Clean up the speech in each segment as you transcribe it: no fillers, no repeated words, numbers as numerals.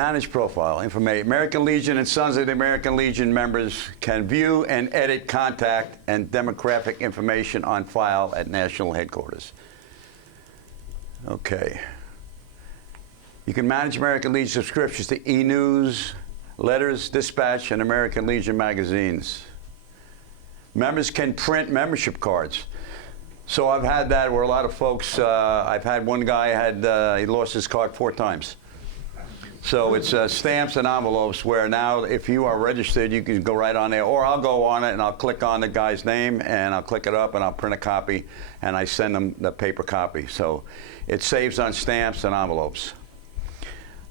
Manage profile information. American Legion and Sons of the American Legion members can view and edit contact and demographic information on file at national headquarters. Okay. You can manage American Legion subscriptions to e-news, letters, dispatch, and American Legion magazines. Members can print membership cards. So I've had that where a lot of folks, I've had one guy he lost his card 4 times. So it's stamps and envelopes where now if you are registered, you can go right on there, or I'll go on it and I'll click on the guy's name and I'll click it up and I'll print a copy and I send them the paper copy. So it saves on stamps and envelopes.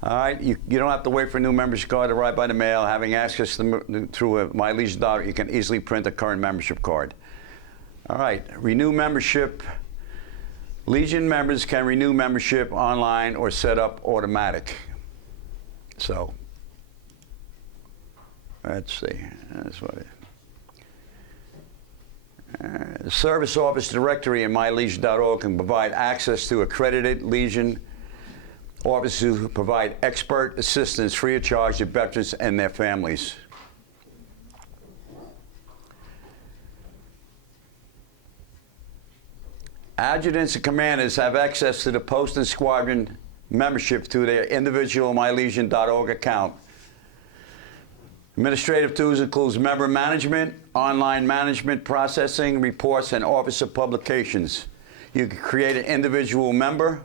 All right, you don't have to wait for a new membership card to arrive by the mail. Having access to through My Legion Doc, you can easily print a current membership card. All right, renew membership. Legion members can renew membership online or set up automatic. So, let's see, that's what the Service Office Directory in mylegion.org can provide access to accredited Legion officers who provide expert assistance free of charge to veterans and their families. Adjutants and commanders have access to the post and squadron membership through their individual mylegion.org account. Administrative tools includes member management, online management processing, reports, and officer publications. You can create an individual member.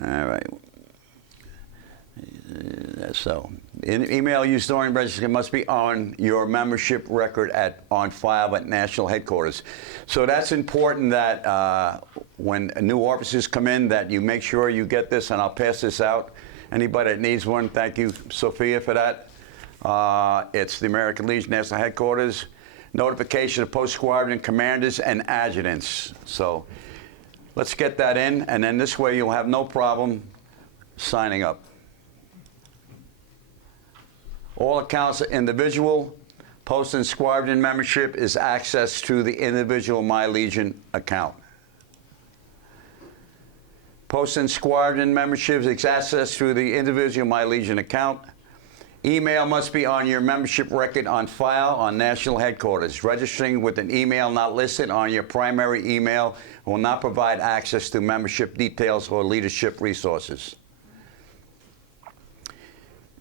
All right. So, email used during registration must be on your membership record on file at national headquarters. So that's important that when new officers come in, that you make sure you get this, and I'll pass this out. Anybody that needs one, thank you, Sophia, for that. It's the American Legion National Headquarters. Notification of post squadron commanders and adjutants. So let's get that in, and then this way you'll have no problem signing up. All accounts are individual. Post and squadron membership is access to the individual My Legion account. Post and squadron membership is access through the individual My Legion account. Email must be on your membership record on file on national headquarters. Registering with an email not listed on your primary email will not provide access to membership details or leadership resources.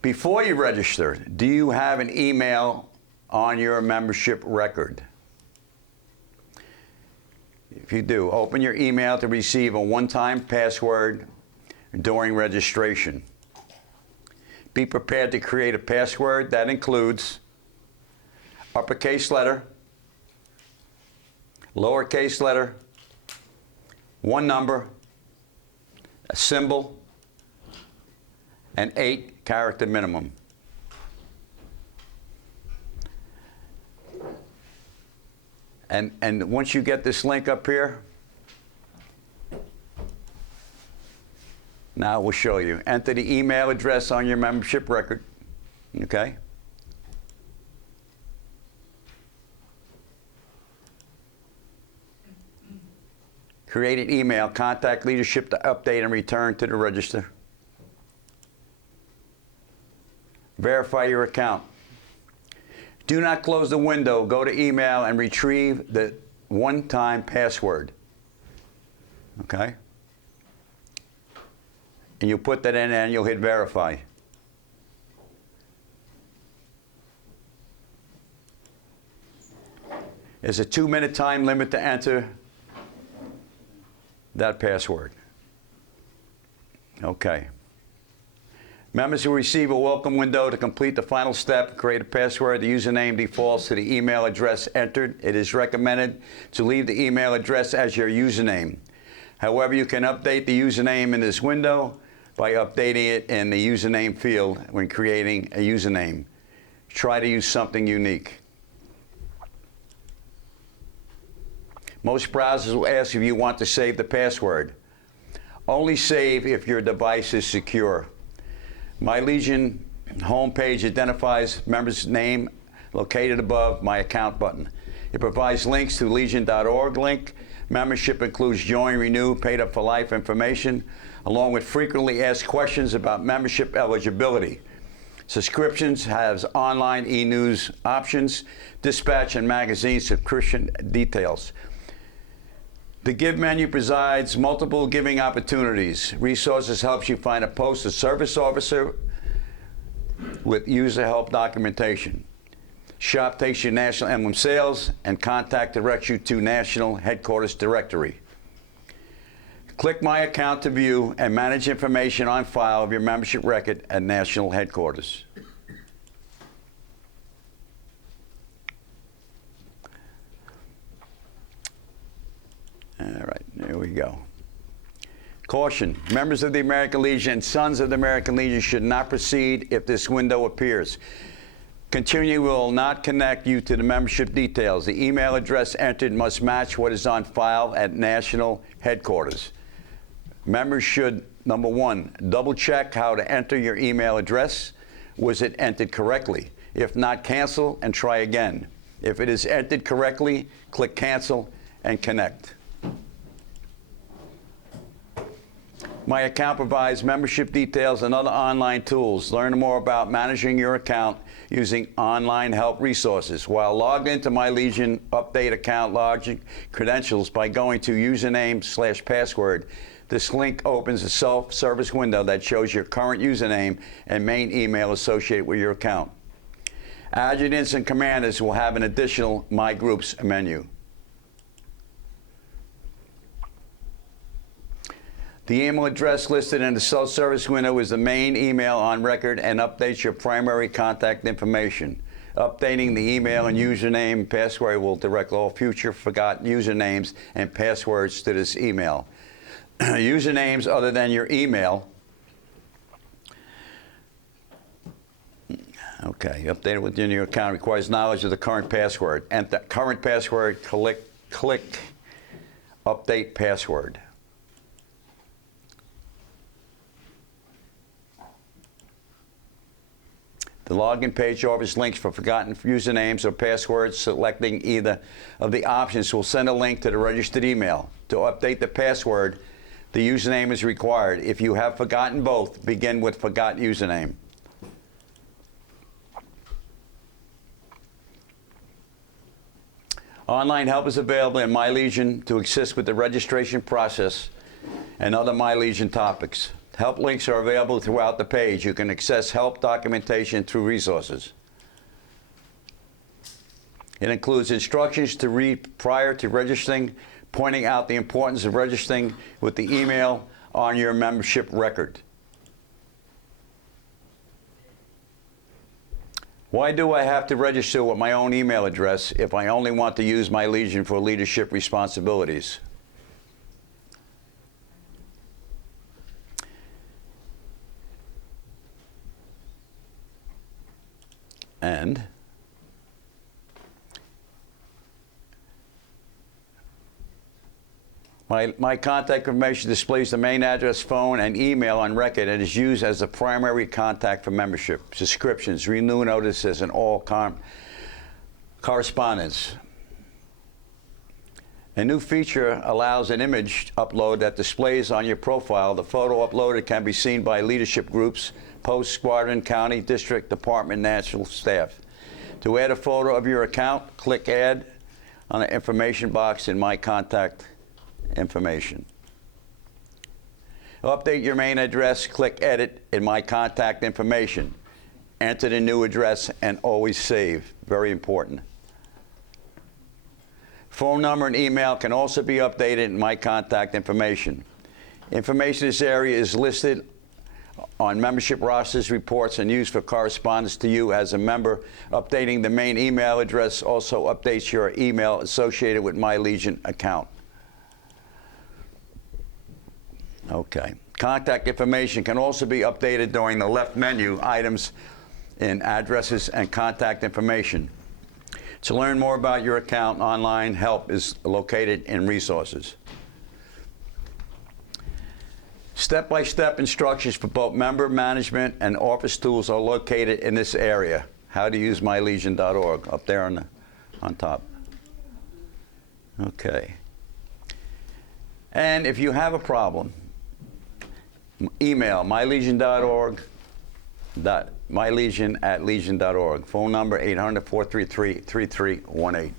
Before you register, do you have an email on your membership record? If you do, open your email to receive a one-time password during registration. Be prepared to create a password that includes uppercase letter, lowercase letter, one number, a symbol, and 8-character minimum. And once you get this link up here, now we'll show you. Enter the email address on your membership record, okay? Create an email, contact leadership to update and return to the register. Verify your account. Do not close the window. Go to email and retrieve the one-time password. Okay? And you put that in and you'll hit verify. There's a 2-minute time limit to enter that password. Okay. Members who receive a welcome window to complete the final step, create a password. The username defaults to the email address entered. It is recommended to leave the email address as your username. However, you can update the username in this window by updating it in the username field when creating a username. Try to use something unique. Most browsers will ask if you want to save the password. Only save if your device is secure. My Legion homepage identifies member's name located above My Account button. It provides links to legion.org link, Membership includes join, renew, paid up for life information, along with frequently asked questions about membership eligibility. Subscriptions has online e-news options, dispatch and magazine subscription details. The Give menu provides multiple giving opportunities. Resources helps you find a postal service officer with user help documentation. Shop takes you National Emblem sales, and Contact directs you to National Headquarters directory. Click My Account to view and manage information on file of your membership record at National Headquarters. All right, there we go. Caution, members of the American Legion and Sons of the American Legion should not proceed if this window appears. Continue will not connect you to the membership details. The email address entered must match what is on file at National Headquarters. Members should, number one, double check how to enter your email address. Was it entered correctly? If not, cancel and try again. If it is entered correctly, click cancel and connect. My Account provides membership details and other online tools. Learn more about managing your account using online help resources. While logged into My Legion, update account login credentials by going to username/password. This link opens a self-service window that shows your current username and main email associated with your account. Adjutants and commanders will have an additional My Groups menu. The email address listed in the self-service window is the main email on record and updates your primary contact information. Updating the email and username and password will direct all future forgotten usernames and passwords to this email. Usernames other than your email. Okay, updated within your account requires knowledge of the current password. Enter current password, click update password. The login page offers links for forgotten usernames or passwords. Selecting either of the options will send a link to the registered email. To update the password, the username is required. If you have forgotten both, begin with forgot username. Online help is available in My Legion to assist with the registration process and other My Legion topics. Help links are available throughout the page. You can access help documentation through resources. It includes instructions to read prior to registering, pointing out the importance of registering with the email on your membership record. Why do I have to register with my own email address if I only want to use My Legion for leadership responsibilities? And my contact information displays the main address, phone, and email on record and is used as the primary contact for membership, subscriptions, renew notices, and all correspondence. A new feature allows an image upload that displays on your profile. The photo uploaded can be seen by leadership groups, post, squadron, county, district, department, national staff. To add a photo of your account, click Add on the information box in My Contact Information. Update your main address, click Edit in My Contact Information. Enter the new address and always save. Very important. Phone number and email can also be updated in My Contact Information. Information in this area is listed on membership rosters, reports, and used for correspondence to you as a member. Updating the main email address also updates your email associated with My Legion account. Okay. Contact information can also be updated during the left menu items in addresses and contact information. To learn more about your account, online help is located in resources. Step-by-step instructions for both member management and office tools are located in this area. How to use mylegion.org up there on top. Okay. And if you have a problem, email mylegion.org, mylegion@legion.org. Phone number 800-433-3318.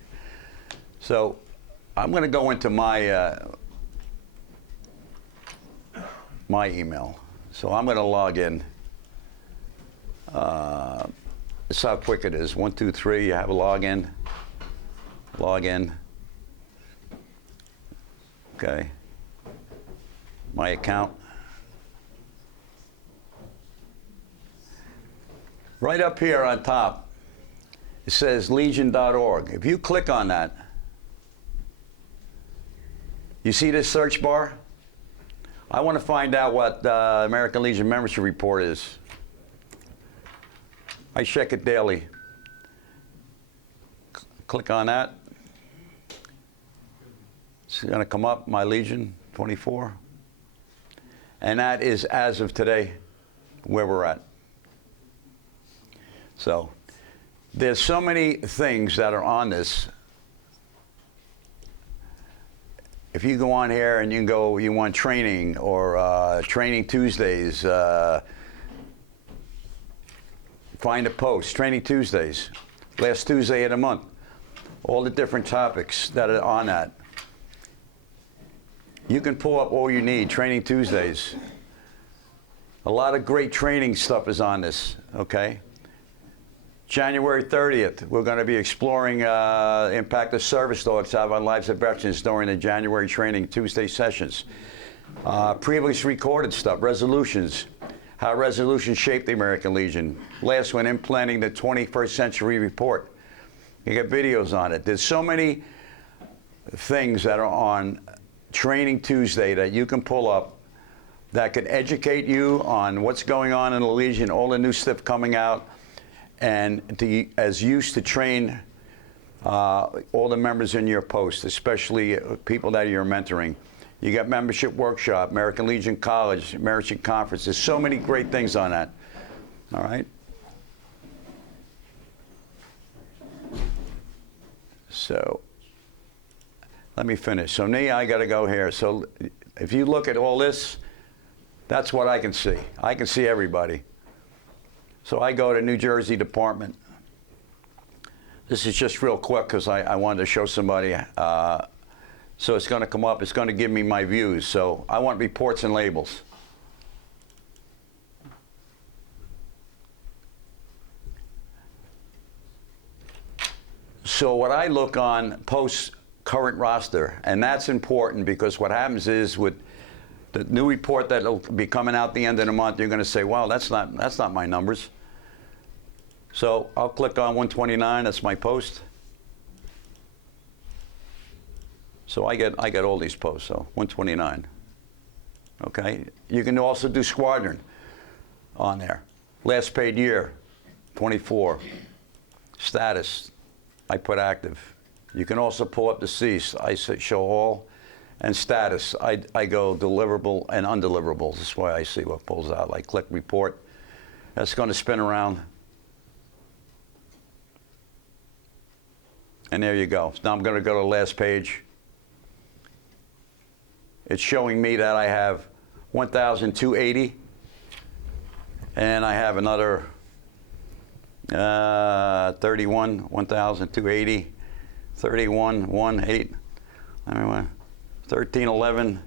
So I'm going to go into my my email. So I'm going to log in. This is how quick it is. 1, 2, 3. You have a login. Login. Okay. My account. Right up here on top, it says legion.org. If you click on that, you see this search bar? I want to find out what the American Legion membership report is. I check it daily. Click on that. It's going to come up, My Legion 24. And that is as of today, where we're at. So there's so many things that are on this. If you go on here and you want training or Training Tuesdays, find a post, Training Tuesdays, last Tuesday of the month, all the different topics that are on that. You can pull up all you need, Training Tuesdays. A lot of great training stuff is on this, okay? January 30th, we're going to be exploring impact of service dogs have on lives of veterans during the January Training Tuesday sessions. Previously recorded stuff, resolutions, how resolutions shape the American Legion. Last one, implementing the 21st Century Report. You get videos on it. There's so many things that are on Training Tuesday that you can pull up that could educate you on what's going on in the Legion, all the new stuff coming out, and as used to train all the members in your post, especially people that you're mentoring. You got membership workshop, American Legion College, American Conference. There's so many great things on that. All right. So let me finish. So I got to go here. So if you look at all this, that's what I can see. I can see everybody. So I go to New Jersey Department. This is just real quick because I wanted to show somebody. So it's going to come up. It's going to give me my views. So I want reports and labels. So what I look on post current roster, and that's important because what happens is with the new report that'll be coming out the end of the month, you're going to say, "Well, that's not my numbers." So I'll click on 129. That's my post. So I get all these posts. So 129. Okay. You can also do squadron on there. Last paid year, 24. Status, I put active. You can also pull up the cease. I show all. And status, I go deliverable and undeliverables. That's why I see what pulls out. Like click report. That's going to spin around. And there you go. Now I'm going to go to the last page. It's showing me that I have 1,280. And I have another 31, 1,280, 31, 18. 13, 11.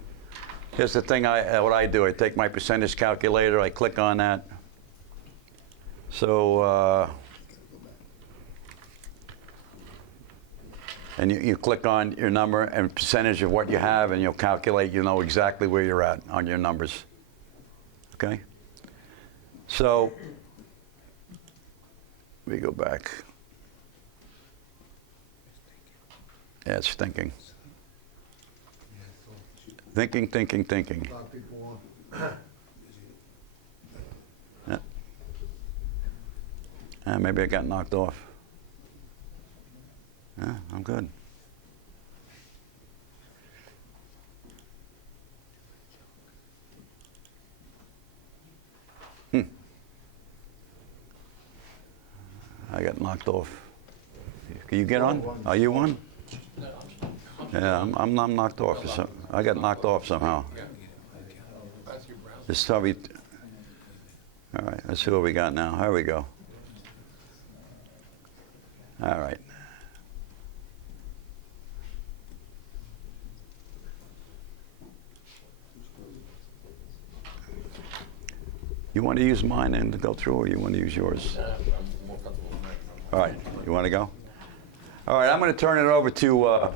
Here's the thing, what I do. I take my percentage calculator, I click on that. So, and you click on your number and percentage of what you have, and you'll calculate, you know exactly where you're at on your numbers. Okay? So, we go back. Yeah, it's thinking. Thinking. Yeah. Maybe I got knocked off. Yeah, I'm good. I got knocked off. Can you get on? Are you on? Yeah, I'm knocked off. I got knocked off somehow. This Tubby. All right, let's see what we got now. Here we go. All right. You want to use mine and go through, or you want to use yours? All right, you want to go? All right, I'm going to turn it over to